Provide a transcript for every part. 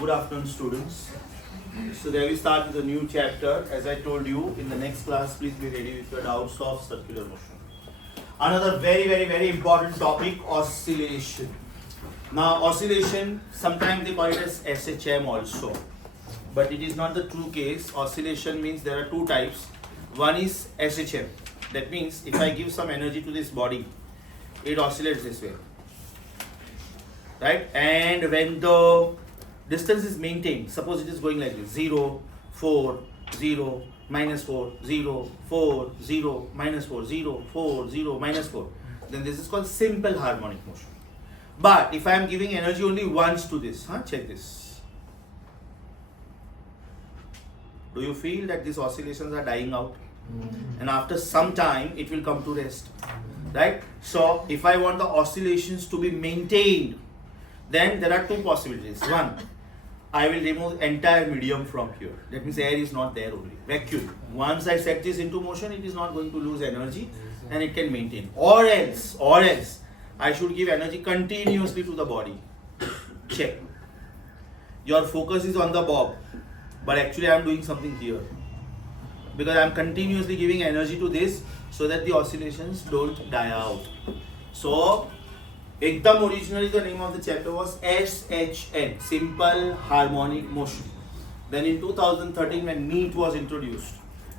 Good afternoon, students. So there we start with a new chapter. As I told you, in the next class, please be ready with your doubts of circular motion. Another very important topic, oscillation. Now, oscillation, sometimes they call it as SHM also. But it is not the true case. Oscillation means there are two types. One is SHM. That means if I give some energy to this body, it oscillates this way. Right? And when the distance is maintained, suppose it is going like this, 0, 4, 0, minus 4, 0, 4, 0, minus 4, 0, 4, 0, minus 4. Then this is called simple harmonic motion. But if I am giving energy only once to this, check this. Do you feel that these oscillations are dying out? And after some time, it will come to rest. Right? So, if I want the oscillations to be maintained, then there are two possibilities. One, I will remove entire medium from here. That means air is not there only. Vacuum. Once I set this into motion, it is not going to lose energy and it can maintain. Or else, I should give energy continuously to the body. Check. Your focus is on the bob, but actually I am doing something here. Because I am continuously giving energy to this so that the oscillations don't die out. So, ekdam originally the name of the chapter was SHM, Simple Harmonic Motion. Then in 2013 when NEET was introduced,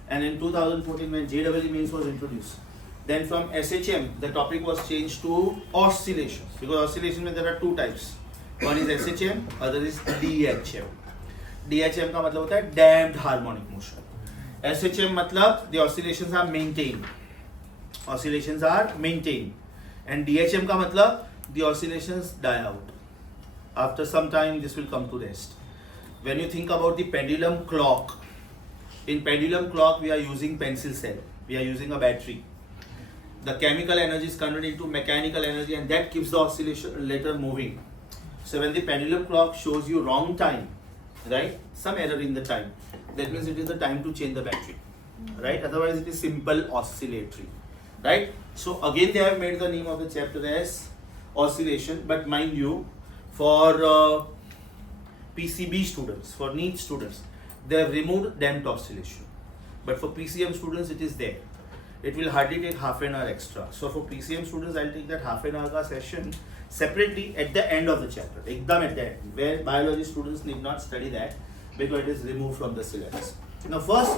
and in 2014 when JEE Mains was introduced, then from SHM the topic was changed to oscillation. Because oscillation means there are two types. One is SHM, other is DHM. DHM का मतलब होता है damped harmonic motion. SHM मतलब the oscillations are maintained. Oscillations are maintained. And DHM का मतलब the oscillations die out. After some time, this will come to rest. When you think about the pendulum clock, in pendulum clock, we are using pencil cell. We are using a battery. The chemical energy is converted into mechanical energy and that keeps the oscillation later moving. So when the pendulum clock shows you wrong time, right, some error in the time, that means it is the time to change the battery, right? Otherwise, it is simple oscillatory, right? So again, they have made the name of the chapter as oscillation, but mind you, for PCB students, for NEET students, they have removed damped oscillation. But for PCM students, it is there. It will hardly take half an hour extra. So for PCM students, I'll take that half an hour session separately at the end of the chapter, ekdam at the end, where biology students need not study that because it is removed from the syllabus. Now first,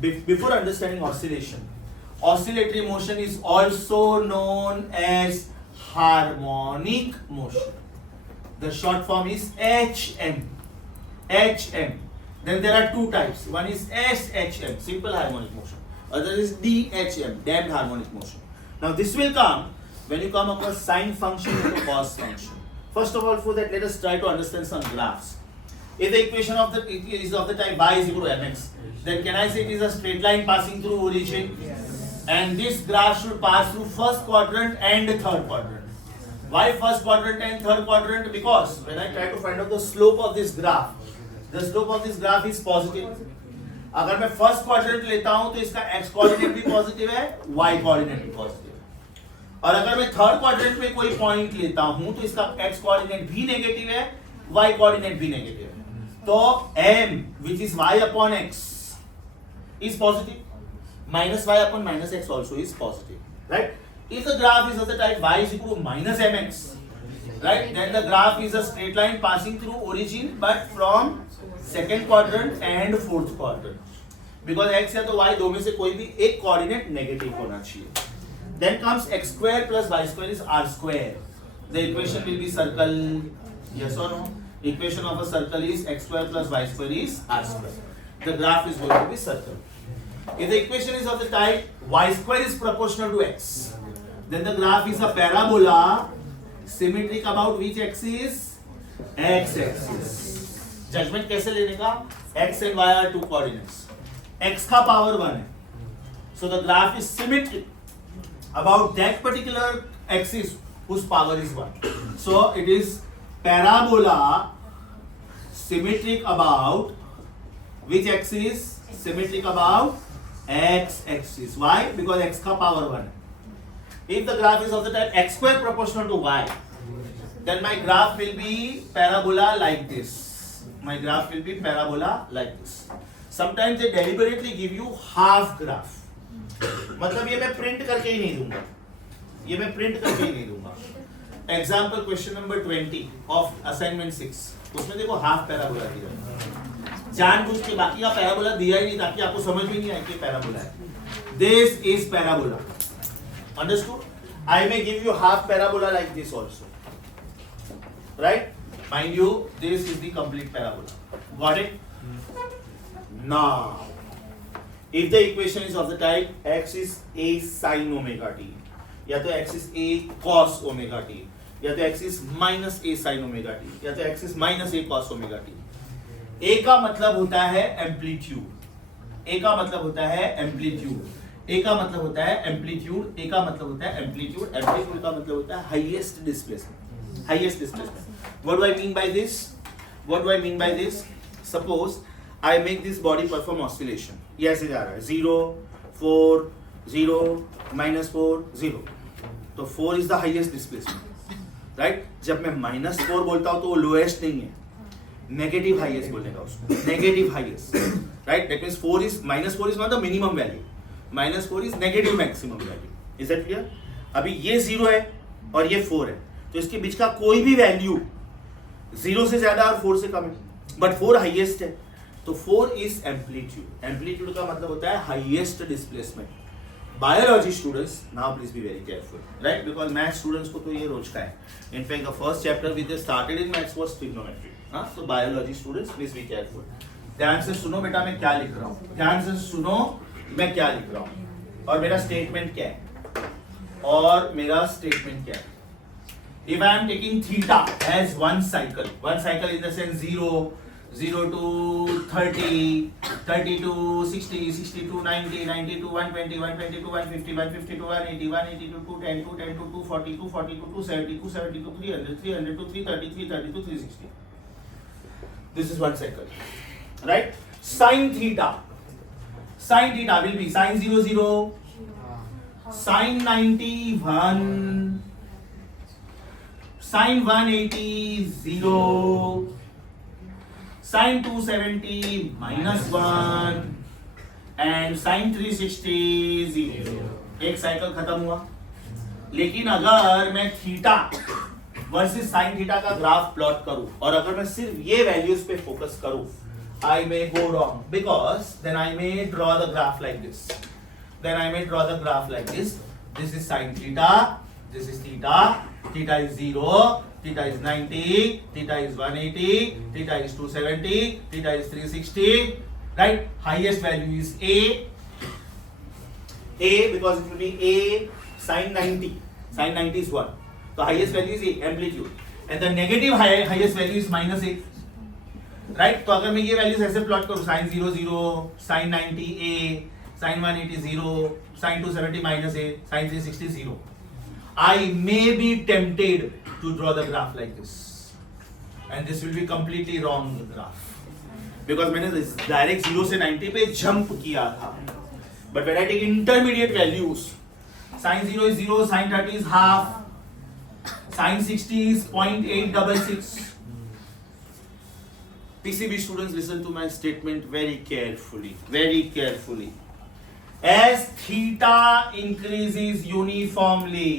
before understanding oscillation, oscillatory motion is also known as harmonic motion. The short form is HM. HM. Then there are two types. One is SHM, simple harmonic motion. Other is DHM, damped harmonic motion. Now this will come when you come across sine function and cos function. First of all, for that, let us try to understand some graphs. If the equation is of the type y is equal to mx, then can I say it is a straight line passing through origin? Yes. And this graph should pass through first quadrant and third quadrant. Why first quadrant and third quadrant? Because when I try to find out the slope of this graph, the slope of this graph is positive. अगर मैं first quadrant लेता हूं तो इसका x coordinate भी positive है, y coordinate भी positive है. और अगर मैं थर्ड क्वाड्रेंट में कोई पॉइंट लेता हूं तो इसका x कोऑर्डिनेट भी नेगेटिव है, y कोऑर्डिनेट भी नेगेटिव है. तो m which is y upon x is positive, minus y upon minus x also is positive, right? If the graph is of the type y is equal to minus mx, right, then the graph is a straight line passing through origin but from second quadrant and fourth quadrant. Because x या तो y दो में से कोई भी एक coordinate negative होना चाहिए. Then comes x square plus y square is r square. The equation will be circle. Yes or no? Equation of a circle is x square plus y square is r square. The graph is going to be circle. If the equation is of the type y square is proportional to x, then the graph is a parabola symmetric about which axis? X axis. Judgment कैसे लेने का? X and y are two coordinates. X का power 1 है. So the graph is symmetric about that particular axis whose power is 1. So it is parabola symmetric about which axis? Symmetric about x axis. Why? Because x का power 1 है. If the graph is of the type x square proportional to y, then my graph will be parabola like this. my graph will be parabola like this. Sometimes they deliberately give you half graph. मतलब ये मैं print करके ही नहीं दूंगा, ये मैं print करके ही नहीं दूंगा. Example question number 20 of assignment 6, उसमें देखो हाफ पैराबोला दिया है, जानबूझ के बाकी का पैराबोला दिया ही नहीं ताकि आपको समझ में नहीं आए कि पैराबोला है. This is parabola, understood? I may give you half parabola like this also, right? Mind you, this is the complete parabola. Got it? Now if the equation is of the type x is a sin omega t, या तो x is a cos omega t, या तो x is minus a sin omega t, या तो x is minus a cos omega t. a का मतलब होता है एम्पलीट्यूड, a का मतलब होता है एम्पलीट्यूड, a का मतलब होता है एम्पलीट्यूड, a का मतलब होता है एम्पलीट्यूड, एम्पलीट्यूड का मतलब होता है highest displacement, highest displacement. What do I mean by this? What do I mean by this? Suppose I make this body perform oscillation. ये ऐसे जा रहा है 0, 4, 0, -4, 0. तो 4 is the highest displacement, right? जब मैं -4 बोलता हूँ तो वो लोएस्ट नहीं है, नेगेटिव हाईएस्ट बोलने का उसको, negative highest, right? That means -4 is not the minimum value, -4 is negative maximum value. Is that clear? अभी ये 0 है और ये 4 है, तो इसके बीच का कोई भी वैल्यू 0 से ज्यादा और 4 से कम है, बट 4 हाईएस्ट है, तो 4 इज एम्पलीट्यूड. एम्पलीट्यूड का मतलब होता है highest displacement. Biology students, now please be very careful, right? Because math students को तो ये रोज का है. In fact the first chapter with started in maths was trigonometry. हां, तो biology students please be careful. ध्यान से सुनो बेटा, मैं क्या लिख रहा हूं, ध्यान से सुनो मैं क्या लिख रहा हूं और मेरा स्टेटमेंट क्या है, और मेरा स्टेटमेंट क्या है. If I am taking theta as one cycle in the sense 0 to 30, 30 to 60, 60 to 90, 90 to 120, 120 to 150, 150 to 180, 180 to 210, 210 to 240, 240 to 270, 270 to 300, 300 to 330, 330 to 360. This is one cycle, right? Sin theta will be sin 0, 0, sin 90, 1, sin 180, 0, sin 270, -1, and sin 360, 0. एक cycle खत्म हुआ. लेकिन अगर मैं theta versus sine theta का graph plot करूं और अगर मैं सिर्फ ये वैल्यूज पे फोकस करूं, I may go wrong, because then I may draw the graph like this. This is sin theta, this is theta. Theta is 0, theta is 90, theta is 180, theta is 270, theta is 360, right? Highest value is A, because it will be A sin 90. Sin 90 is 1. So highest value is A, amplitude. And the negative highest value is -A. Right? तो अगर मैं ये values ऐसे plot करूँ, sin 0, 0, sin 90 A, sin 180 0, sin 270 -A, sin 360 0. I may be tempted to draw the graph like this, and this will be completely wrong graph, because मैंने direct 0 से 90 पे jump किया था. But when I take intermediate values, sin 0 is 0, sin 30 is half, sin 60 is 0.866. PCB students, listen to my statement very carefully. As theta increases uniformly,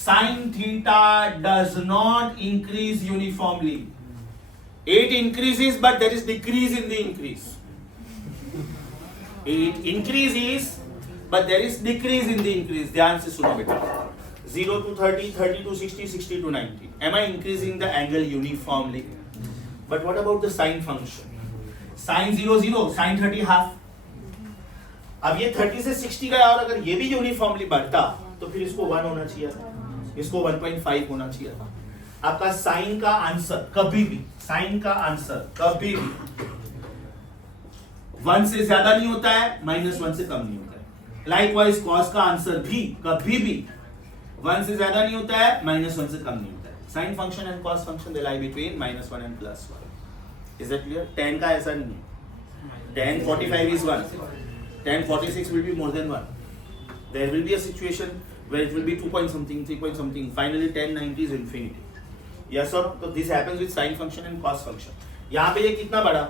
sin theta does not increase uniformly. It increases, but there is decrease in the increase. It increases, but there is decrease in the increase. ध्यान से सुनो बेटा. 0 to 30, 30 to 60, 60 to 90. Am I increasing the angle uniformly? But what about the sine function? Sin 0, 0, sin 30 half. अब ये 30 से 60 गया और अगर ये भी यूनिफॉर्मली बढ़ता तो फिर इसको 1 होना चाहिए था, इसको 1.5 होना चाहिए था. आपका साइन का आंसर कभी भी 1 से ज्यादा नहीं होता है, -1 से कम नहीं होता है. लाइकवाइज कॉस का आंसर भी कभी भी 1 से ज्यादा नहीं होता है, -1 से कम नहीं होता है. Sine function and cos function they lie between -1 and +1. Is that clear? tan का ऐसा नहीं है. tan 45 is 1. tan 46 will be more than 1. There will be a situation where it will be 2 point something, 3 point something. Finally tan 90 is infinity. Yes or no? So this happens with sine function and cos function. यहाँ पे ये कितना बढ़ा?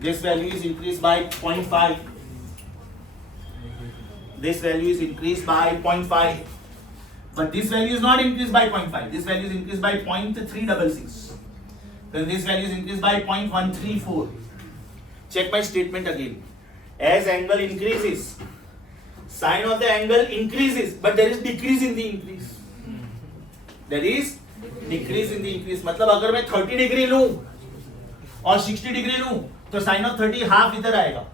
This value is increased by 0.5. This value is increased by 0.5. But this value is not increased by 0.5. This value is increased by 0.366. Then this value is increased by 0.134. Check my statement again. As angle increases, sine of the angle increases, but there is decrease in the increase. There is decrease in the increase. मतलब अगर मैं 30 degree लूं और 60 degree लूं तो sign of 30 half इधर आएगा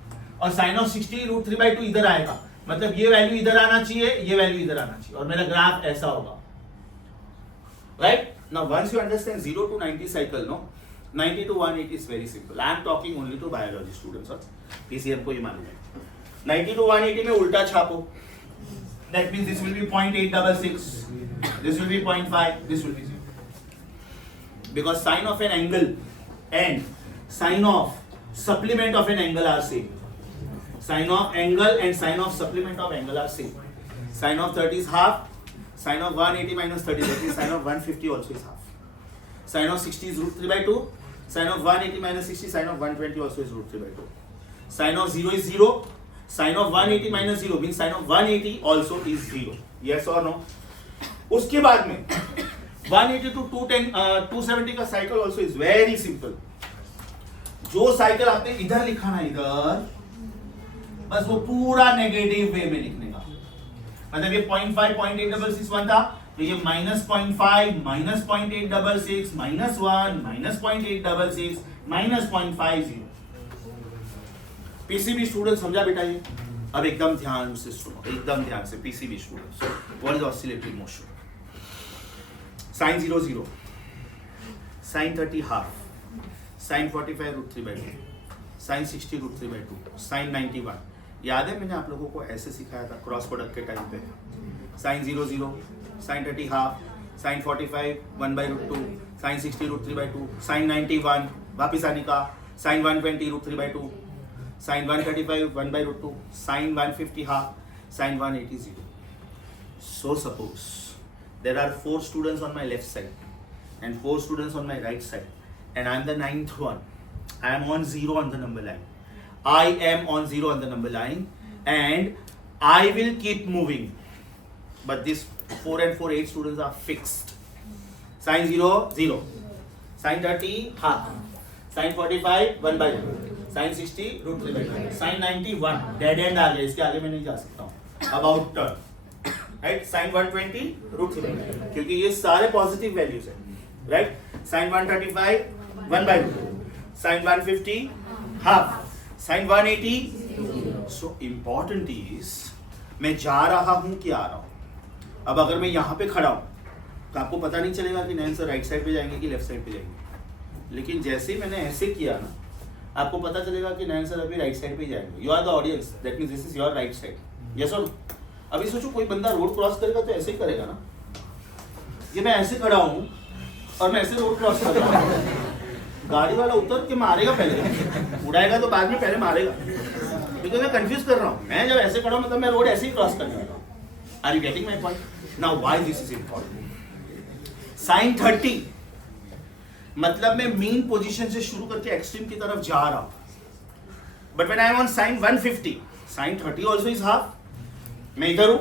और साइन ऑफ 60 √3/2 इधर आएगा. मतलब ये वैल्यू इधर आना चाहिए, ये वैल्यू इधर आना चाहिए और मेरा ग्राफ ऐसा होगा. Right? Now once you understand 0 to 90 cycle, no, 90 to 180 is very simple. I am talking only to biology students. PCM को ये मालूम है. 90 to 180 में उल्टा छापो. That means this will be 0.866. This will be 0.5. This will be 0. Because sine of an angle and sine of supplement of an angle are same. Sine of angle and sine of supplement of angle are same. Sine of 30 is half. Sine of 180 minus 30, that means sine of 150 also is half. Sine of 60 is √3/2. Sine of 180 minus 60, sine of 120 also is √3/2. Sine of 0 is 0. Sine of 180 minus 0 means sine of 180 also is 0. Yes or no? उसके बाद में 180 to 270 का cycle also is very simple. जो cycle आपने इधर लिखा ना इधर, बस वो पूरा नेगेटिव वे में लिखने का. मतलब ये 0.5 0.8661 था तो ये -0.5 -0.866 -1 -0.866 -0.50. पीसीबी स्टूडेंट समझा बेटा ये? अब एकदम ध्यान से सुनो, एकदम ध्यान से. PCB students, what is oscillatory motion? sin 0 0, sin 30 half, sin 45 √3/2, sin 60 √3/2, sin 91. याद है मैंने आप लोगों को ऐसे सिखाया था क्रॉस प्रोडक्ट के टाइम पे. sin 0 0, sin 30 half, sin 45 1/√2, sin 60 √3/2, sin 91 वापिस आने का, sin 120 √3/2, sin 135 1/√2, sin 150 half, sin 180 0. So suppose there are 4 students on my left side and 4 students on my right side and I am the 9th one. I am on 0 on the number line. I am on 0 on the number line and I will keep moving. But these 4 and 4 8 students are fixed. Sin 0 0, sin 30 half, sin 45 1/2, sin 60 √3/2, sin 91 dead and आ गया, इसके आगे मैं नहीं जा सकता हूँ. About turn, right. sin 120 √3/2 क्योंकि ये सारे पॉजिटिव वैल्यूज हैं, right. sin 135 1/2, sin 150 half, sin 180. So important is मैं जा रहा हूँ कि आ रहा हूँ. अब अगर मैं यहाँ पे खड़ा हूँ तो आपको पता नहीं चलेगा कि नैन सर राइट साइड पे जाएंगे कि लेफ्ट साइड पे जाएंगे. लेकिन जैसे ही मैंने ऐसे किया ना, आपको पता चलेगा कि नैन सर अभी राइट साइड पे जाएंगे. You are the audience, that means this is your right side. Yes और नो? अभी सोचो कोई बंदा रोड क्रॉस करेगा तो ऐसे ही करेगा ना. ये मैं ऐसे खड़ा हूँ और मैं ऐसे रोड क्रॉस कर रहा हूँ. गाड़ी वाला उतर के मारेगा पहले, उड़ाएगा तो बाद में पहले मारेगा. क्योंकि मैं कंफ्यूज कर रहा हूँ. मैं जब ऐसे खड़ा हूँ मतलब मैं रोड ऐसे ही क्रॉस करने वाला हूँ. Are you getting my point? Now why this is important? sin 30 मतलब मैं मीन पोजीशन से शुरू करके एक्सट्रीम की तरफ जा रहा हूँ. But when I am on sin 150, sin 30 also is half. मैं इधर हूँ.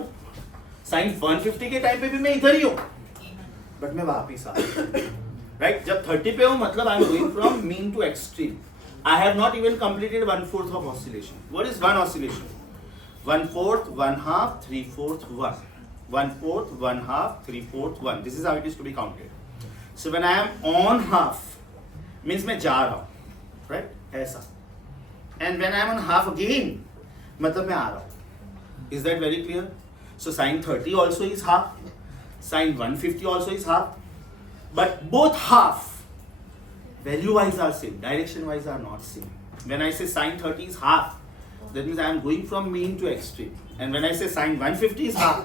sin 150 के टाइम पे भी मैं इधर ही हूँ, बट मैं वापिस आ रहा हूँ. राइट. जब 30 पे हूँ मतलब I am going from mean to extreme. I have not even completed 1/4 of oscillation. What is one oscillation? 1/4, 1/2, 3/4, 1. 1/4, 1/2, 3/4, 1. This is how it is to be counted. So when I am on half, means मैं जा रहा हूँ, right? ऐसा. And when I am on half again, मतलब मैं आ रहा हूँ. Is that very clear? So sin 30 also is half. Sin 150 also is half. But both half value wise are same, direction wise are not same. When I say sin 30 is half, that means I am going from mean to extreme. And when I say sin 150 is half,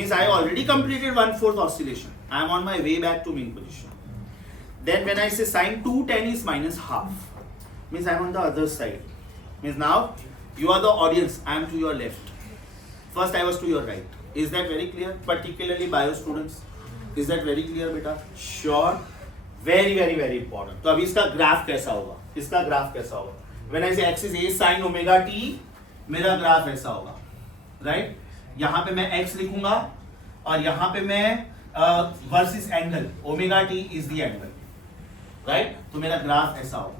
means I already completed 1/4 oscillation. I am on my way back to mean position. Then when I say sin 210 is minus half, means I am on the other side. Means now you are the audience, I am to your left. First I was to your right. Is that very clear? Particularly bio students. Is that very clear, beta? Sure. Very very very important. तो अभी इसका graph कैसा होगा, इसका graph कैसा होगा? When I से x is a sin omega t, मेरा ग्राफ ऐसा होगा, राइट? यहां पे मैं x लिखूंगा और यहां पे मैं versus angle omega t is the angle, right? तो मेरा ग्राफ ऐसा होगा।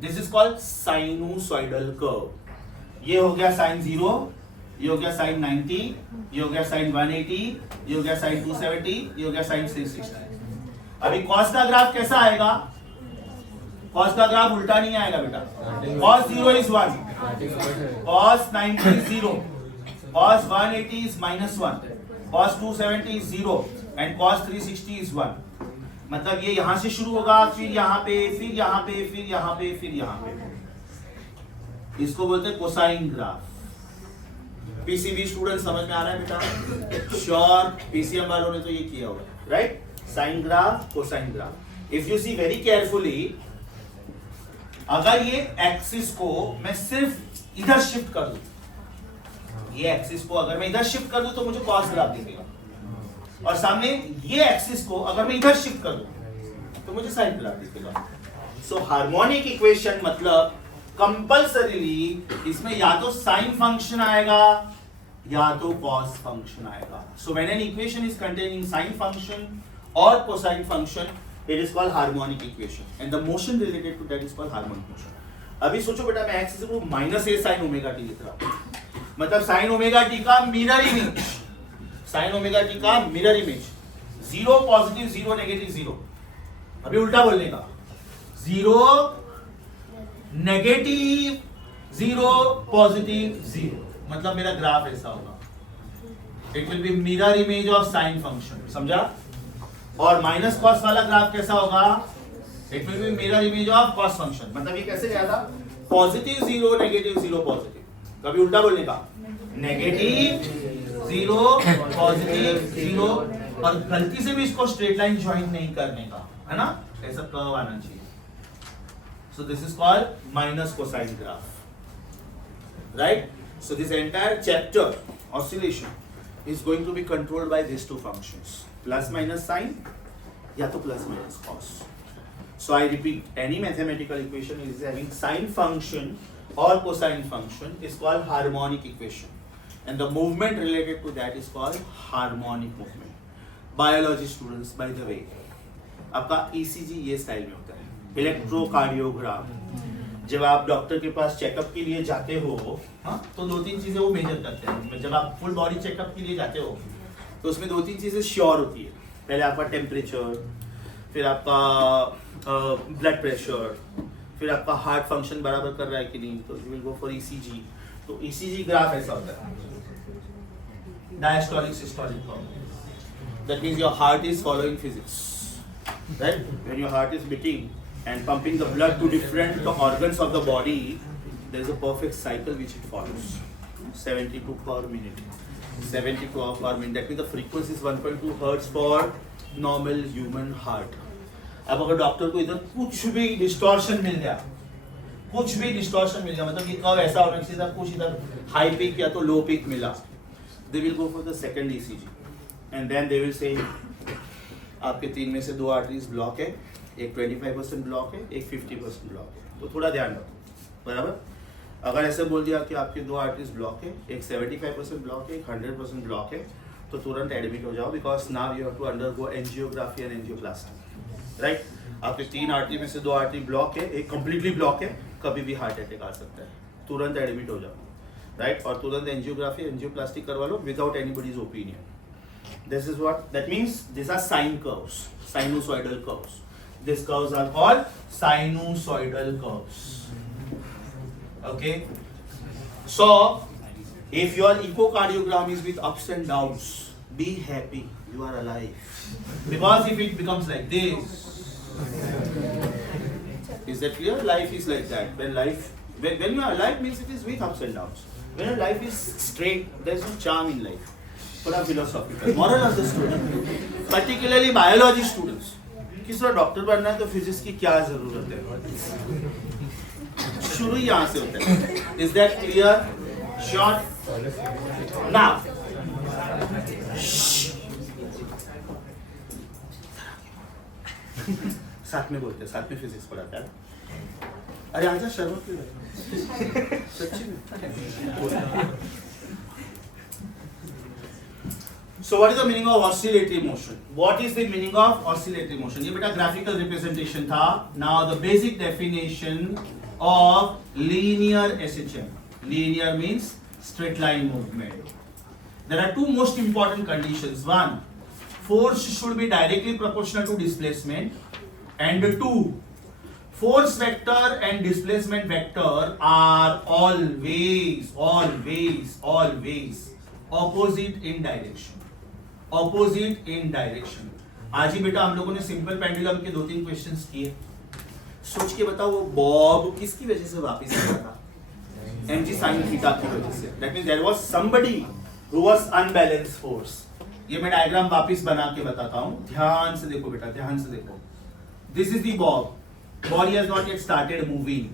This is called sinusoidal curve. ये हो गया साइन 0, ये हो गया साइन 90, ये हो गया साइन 180, ये हो गया साइन 270, ये हो गया साइन 360। अभी कॉस का ग्राफ कैसा आएगा? कॉस का ग्राफ उल्टा नहीं आएगा बेटा। Cos 0 is 1, cos 90 is 0, cos 180 is -1, cos 270 is 0 and cos 360 is 1। मतलब ये यहां से शुरू होगा, फिर यहाँ पे, फिर यहाँ पे, फिर यहाँ पे, फिर यहाँ पे। इसको बोलते हैं कोसाइन ग्राफ। पीसीबी स्टूडेंट समझ में आ रहा है बेटा? श्योर, पीसीएम वालों ने तो ये किया होगा, right? Sine graph, cosine graph. If you see very carefully, अगर ये एक्सिस को मैं सिर्फ इधर शिफ्ट कर दूं, ये एक्सिस को अगर मैं इधर शिफ्ट कर दूं तो मुझे कॉस ग्राफ दिखेगा, और सामने ये एक्सिस को अगर मैं इधर शिफ्ट कर दूं तो मुझे साइन ग्राफ दिखेगा। सो हार्मोनिक इक्वेशन मतलब कंपल्सरीली इसमें या तो साइन फंक्शन आएगा या तो कॉस फंक्शन आएगा। So when an equation is containing sine function और cosine function, it is called harmonic equation and the motion related to that is called harmonic motion. अभी सोचो बेटा, मैं एक्सिस को -a sin ओमेगा t लिख रहा हूं, मतलब साइन ओमेगा टी का mirror image, sine omega T का मिरर इमेज, 0 पॉजिटिव 0 नेगेटिव 0। अभी उल्टा बोलने का, 0 नेगेटिव 0 पॉजिटिव 0, मतलब मेरा ग्राफ ऐसा होगा। It will be mirror image of sine function, समझा? और माइनस कॉस वाला ग्राफ कैसा होगा? It will be mirror image of cos function. मतलब ये कैसे गया था? Positive 0 negative 0 positive. कभी उल्टा बोलने का, नेगेटिव 0 पॉजिटिव 0, और गलती से भी इसको स्ट्रेट लाइन ज्वाइन नहीं करने का, है ना? ऐसा कर्व आना चाहिए। So this is called minus cosine graph, right? So this entire chapter oscillation is going to be controlled by this two functions, plus minus sine या तो plus minus cos. So I repeat, any mathematical equation is having sine function or cosine function is called harmonic equation, and the movement related to that is called harmonic movement. Biology students, by the way, आपका ECG ये style में होता है, electrocardiogram. जब आप doctor के पास checkup के लिए जाते हो, हाँ, तो 2-3 चीजें वो मेजर करते हैं। जब आप फुल बॉडी चेकअप के लिए जाते हो तो उसमें 2-3 चीजें श्योर होती है। पहले आपका टेम्परेचर, फिर आपका ब्लड प्रेशर, फिर आपका हार्ट फंक्शन बराबर कर रहा है कि नहीं, तो you will go for ECG. तो ईसीजी ग्राफ ऐसा होता है, diastolic systolic curve. That means your heart is following physics, right? When your heart is beating and pumping the blood to different organs of the body, there is a perfect cycle which it follows, 72 per minute, 72 per minute. That means the frequency is 1.2 hertz for normal human heart. अब अगर doctor को इधर कुछ भी distortion मिल गया, कुछ भी distortion मिल गया, मतलब ये कर्व ऐसा होना चाहिए था, कुछ इधर हाई पीक या तो लो पीक मिला, they will go for the second ECG and then they will say आपके 3 में से 2 आर्टरीज ब्लॉक है, एक 25% ब्लॉक है, एक 50% ब्लॉक है। तो थोड़ा ध्यान रखो, बराबर? अगर ऐसे बोल दिया कि आपके 2 आर्टरीज ब्लॉक है, एक 75% ब्लॉक है, एक 100% ब्लॉक है, तो तुरंत एडमिट हो जाओ, because now you have to undergo angiography and angioplasty, right? आपके 3 आर्टरी में से 2 आर्टरी ब्लॉक है, एक कंप्लीटली ब्लॉक है, कभी भी हार्ट अटैक आ सकता है, तुरंत एडमिट हो जाओ, राइट? और तुरंत एंजियोग्राफी एंजियोप्लास्टी करवा लो without anybody's opinion. This is what that means, this are sine curves, sinusoidal curves. These curves are called sinusoidal curves. Okay. So, if your echocardiogram is with ups and downs, be happy, you are alive. Because if it becomes like this, is that clear? Life is like that. When you are alive means it is with ups and downs. When your life is straight, there is no charm in life. थोड़ा philosophical. Moral of the student, particularly biology students. किसी को doctor बनना है तो physics की क्या जरूरत है? शुरू यहाँ से होता है। Is that clear? Short now साथ में बोलते हैं, साथ में फिजिक्स पढ़ाता है। अरे आजा, शर्मा क्यों है? सच्ची में। So what is the meaning of oscillatory motion? What is the meaning of oscillatory motion? ये बेटा graphical representation था. Now the basic definition of linear SHM. Linear means straight line movement. There are two most important conditions. One, force should be directly proportional to displacement. And two, force vector and displacement vector are always opposite in direction. Opposite in direction. आज ही बेटा हम लोगों ने simple pendulum के 2-3 questions किए. सोच के बताओ वो बॉब किसकी वजह से वापस आया था? mg sin थीटा की वजह से. That means there was somebody who was unbalanced force. ये मैं डायग्राम वापस बना के बताता हूँ. ध्यान से देखो बेटा, ध्यान से देखो. This is the bob. Body has not yet started moving.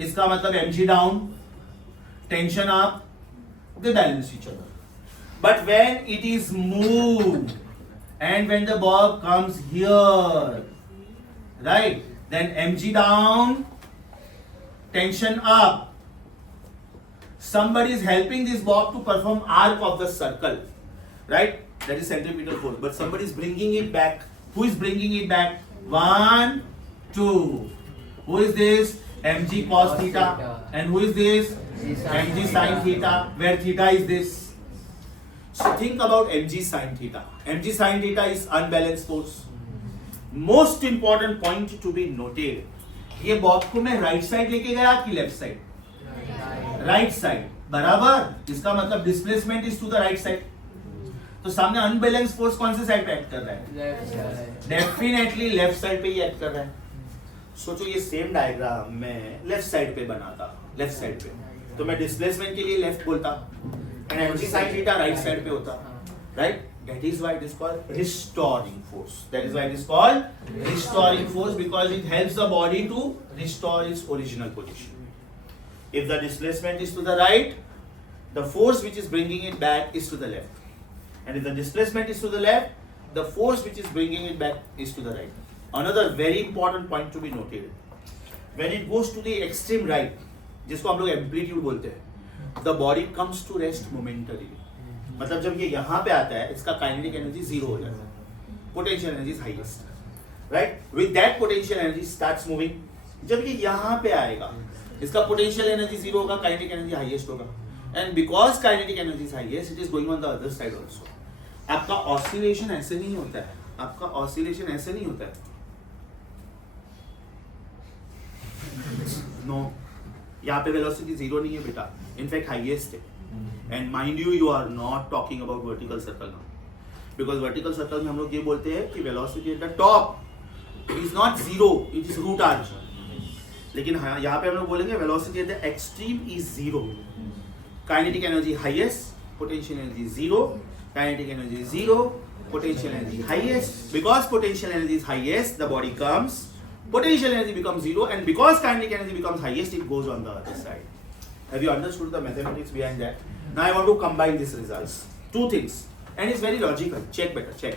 इसका मतलब mg down, tension up, they balance each other. But when it is moved and when the bob comes here, right, then mg down, tension up. Somebody is helping this bob to perform arc of the circle, right? That is centripetal force. But somebody is bringing it back. Who is bringing it back? 1, 2. Who is this? mg cos theta. And who is this? mg sin theta. Where theta is this? So think about mg sin theta. mg sin theta is unbalanced force. Most important point to be noted. ये Bob को मैं right side लेके गया कि left side? Right side. बराबर. इसका मतलब displacement is to the right side. तो सामने अनबैलेंस फोर्स कौन से साइड पे एक्ट कर रहा है? डेफिनेटली लेफ्ट साइड पे ही एक्ट कर रहा है. सोचो ये सेम डायग्राम मैं लेफ्ट साइड पे बनाता, लेफ्ट साइड पे, तो मैं डिस्प्लेसमेंट के लिए लेफ्ट बोलता and mg sin theta right side पे होता, right? That is why it is called restoring force. That is why it is called restoring force, because it helps the body to restore its original position. If the displacement is to the right, the force which is bringing it back is to the left. And if the displacement is to the left, the force which is bringing it back is to the right. Another very important point to be noted. When it goes to the extreme right, जिसको हम लोग amplitude बोलते हैं, the body comes to rest momentarily. मतलब जब ये यहाँ पे आता है, इसका kinetic energy 0 हो जाता है. Potential energy is highest, right? With that potential energy starts moving. जब ये यहाँ पे आएगा, इसका potential energy 0 होगा, kinetic energy highest होगा. And because kinetic energy is highest, it is going on the other side also. आपका oscillation ऐसे नहीं होता है. आपका oscillation ऐसे नहीं होता है. No. यहाँ पे वेलोसिटी 0 नहीं है बेटा, इनफैक्ट हाईएस्ट है. And mind you are not talking about vertical circle now, because vertical circle में हम लोग ये बोलते हैं कि velocity at the top is not 0, it is root R. लेकिन यहाँ पे हम लोग बोलेंगे velocity at the extreme is 0. Kinetic energy highest, potential energy 0, kinetic energy 0, potential energy highest. Because potential energy is highest, the body comes, potential energy becomes 0, and because kinetic energy becomes highest, it goes on the other side. Have you understood the mathematics behind that? Now I want to combine these results. Two things, and it's very logical. Check better, check.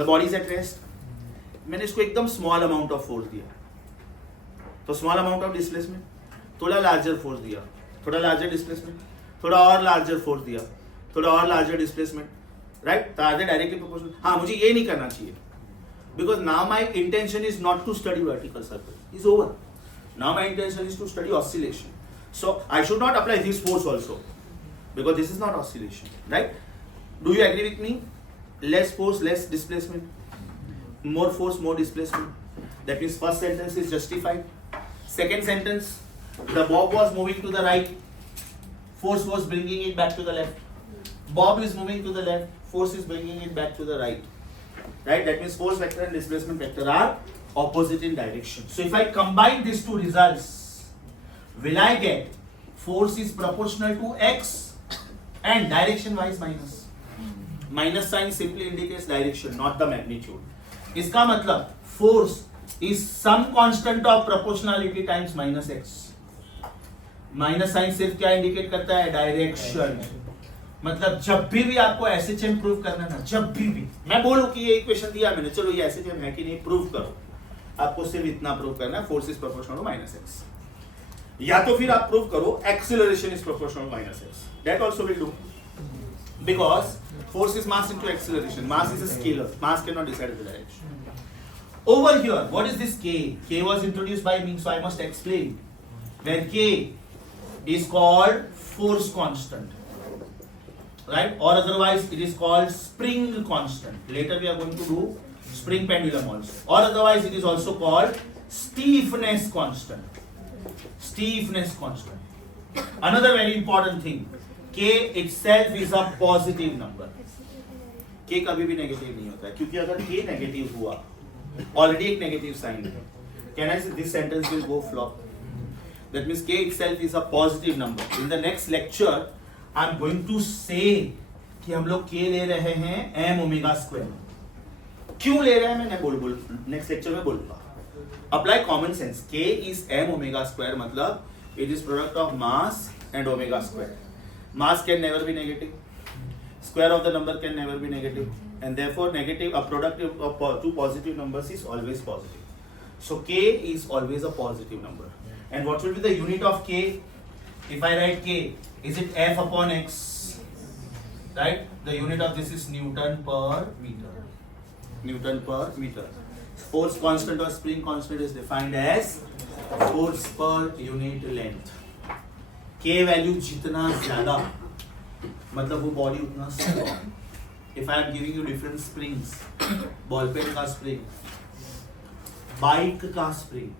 The body is at rest. मैंने इसको एकदम small amount of force दिया, तो small amount of displacement. थोड़ा larger force दिया, थोड़ा larger displacement. थोड़ा और larger force दिया, थोड़ा और larger displacement. Right? तो are they directly proportional? हाँ, मुझे ये नहीं करना चाहिए. Because now my intention is not to study vertical circle. It's over. Now my intention is to study oscillation. So I should not apply this force also, because this is not oscillation, right? Do you agree with me? Less force, less displacement. More force, more displacement. That means first sentence is justified. Second sentence, the bob was moving to the right. Force was bringing it back to the left. Bob is moving to the left. Force is bringing it back to the right. Right? That means force vector and displacement vector are opposite in direction. So if I combine these two results, will I get force is proportional to x and direction wise minus? Minus sign simply indicates direction, not the magnitude. इसका मतलब force is some constant of proportionality times minus x. Minus sign सिर्फ क्या indicate करता है? Direction. मतलब जब भी आपको एसएचएम प्रूव करना ना, जब भी मैं बोलूं कि ये इक्वेशन दिया मैंने, चलो ये एसएचएम है कि नहीं प्रूव करो, आपको सिर्फ इतना प्रूव करना है, force is proportional to minus X, या तो फिर आप प्रूव करो acceleration is proportional to minus X, that also will do, because force is mass into acceleration, mass is a scalar, mass cannot decide the direction. Over here, what is this k? K was introduced by me, so I must explain. Where k is called force constant, right? Or otherwise it is called spring constant. Later we are going to do spring pendulum also. Or otherwise it is also called stiffness constant. Stiffness constant. Another very important thing, k itself is a positive number. k कभी भी negative नहीं होता है, क्योंकि अगर k negative हुआ, already एक negative sign है, कैन आई से this sentence will go flop, that means k itself is a positive number. In the next lecture I am going to say कि हम लोग k ले रहे हैं m ओमेगा स्क्वायर, क्यों ले रहे हैं मैं बोल नेक्स्ट लेक्चर में बोलूंगा. Apply common sense, k is m omega square मतलब it is product of mass and omega square. Mass can never be negative, square of the number can never be negative, and therefore negative, a product of two positive numbers is always positive. So k is always a positive number. And what will be the unit of k? If I write k, is it f upon x, right? The unit of this is Newton per meter. Newton per meter. Force constant or spring constant is defined as force per unit length. k value जितना ज्यादा मतलब वो body उतना strong. If I am giving you different springs, ball pen का spring, bike का spring,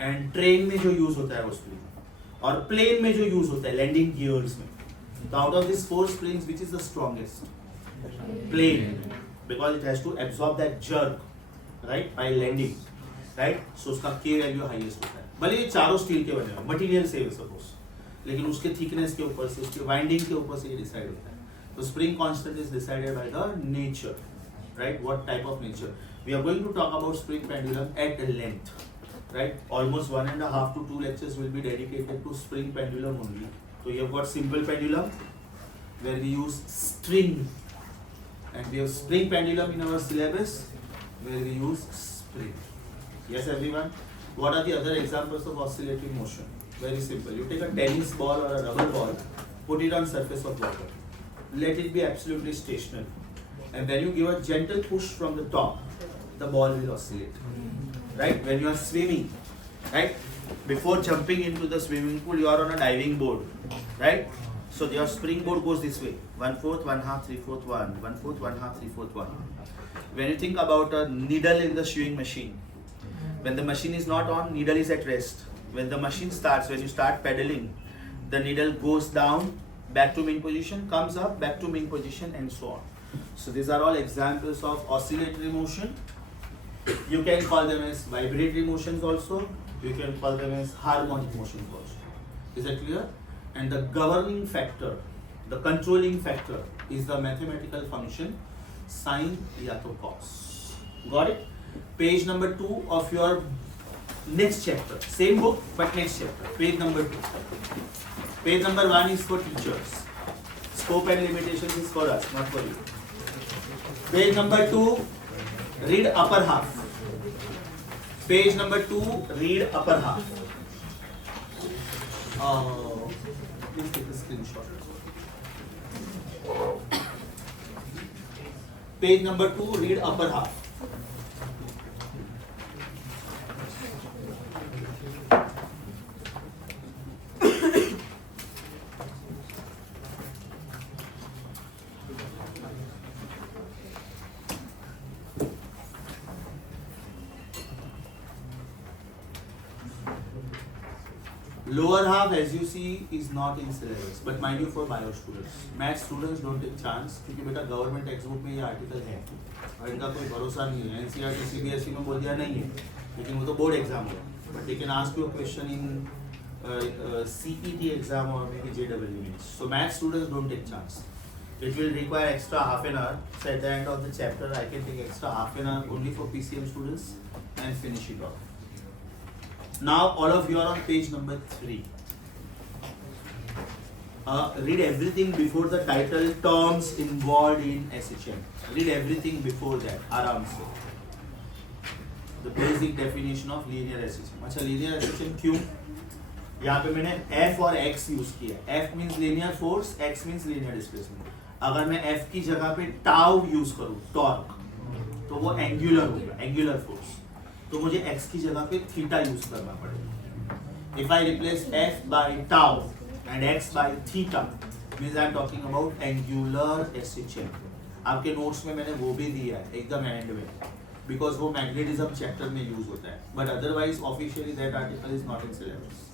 and train में जो use होता है वो स्प्रिंग, और प्लेन में जो यूज होता है लैंडिंग गियर्स में, तो out of this 4 springs which is the strongest? Plane, because it has to absorb that jerk, right, by landing, right? So उसका k वैल्यू हाईएस्ट होता है. भले ये चारों स्टील के बने हो, मटेरियल सेम है सपोज, लेकिन उसके थिकनेस के ऊपर से, उसके वाइंडिंग के ऊपर से ये डिसाइड होता है. तो spring constant is decided by the nature, right? What type of nature. We are going to talk about spring pendulum at length, right? Almost 1.5 to 2 lectures will be dedicated to spring pendulum only. So you have got simple pendulum where we use string, and we have spring pendulum in our syllabus where we use spring. Yes everyone? What are the other examples of oscillatory motion? Very simple. You take a tennis ball or a rubber ball, put it on surface of water, let it be absolutely stationary, and then you give a gentle push from the top, the ball will oscillate. Right? When you are swimming, right? Before jumping into the swimming pool, you are on a diving board, right? So your springboard goes this way: 1/4, 1/2, 3/4, 1, 1/4, 1/2, 3/4, 1. When you think about a needle in the sewing machine, when the machine is not on, needle is at rest. When the machine starts, when you start pedaling, the needle goes down, back to mean position, comes up, back to mean position, and so on. So these are all examples of oscillatory motion. You can call them as vibratory motions also. You can call them as harmonic motions also. Is that clear? And the governing factor, the controlling factor, is the mathematical function sine या तो cos. Got it? Page number 2 of your next chapter. Same book but next chapter. Page number 2. Page number 1 is for teachers. Scope and limitations is for us, not for you. Page number 2. Read upper half. Page number 2, read upper half. Please take a screenshot. Page number 2, read upper half. Lower half, as you see, is not in syllabus, but mind you, for bio students, math students don't take chance, क्योंकि बेटा government text book में ये article है और इनका कोई भरोसा नहीं है. एनसीईआरटी सीबीएसई में बोल दिया नहीं है, लेकिन वो तो बोर्ड एग्जाम है, but they can ask you a question in CET exam और maybe JW means. So math students don't take chance. It will require extra half an hour. So at the end of the chapter, I can take extra half an hour only for PCM students and finish it off. Now all of you are on page number 3. read everything before the title terms involved in SHM. Read everything before that, आराम से. The basic definition of linear SHM. अच्छा linear SHM क्यों? यहाँ पे मैंने F और X use किया. F means linear force, X means linear displacement. अगर मैं F की जगह पे tau यूज करूँ, torque, तो वो angular होगा, angular force. तो मुझे X की जगह पे theta यूज करना पड़ेगा. If I replace F by tau and X by theta, means I am talking about angular SHM. आपके नोट्स में मैंने वो भी दिया है एकदम एंड में, बिकॉज वो मैग्नेटिज्म चैप्टर में यूज होता है, but otherwise officially that article is not in syllabus.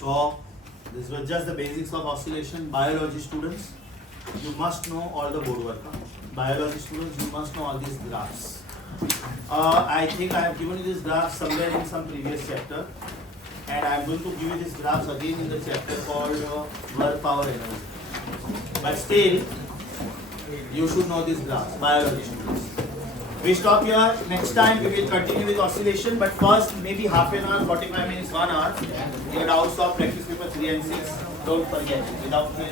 So this was just the basics of oscillation. Biology students, you must know all the board work. Biology students, you must know all these graphs. I think I have given you this graph somewhere in some previous chapter, and I am going to give you this graphs again in the chapter called work power energy. But still, you should know these graphs, biology students. We stop here. Next time we will continue with oscillation, but first maybe half an hour, 45 minutes, 1 hour. Your doubts of practice paper 3 and 6. Don't forget. Without me,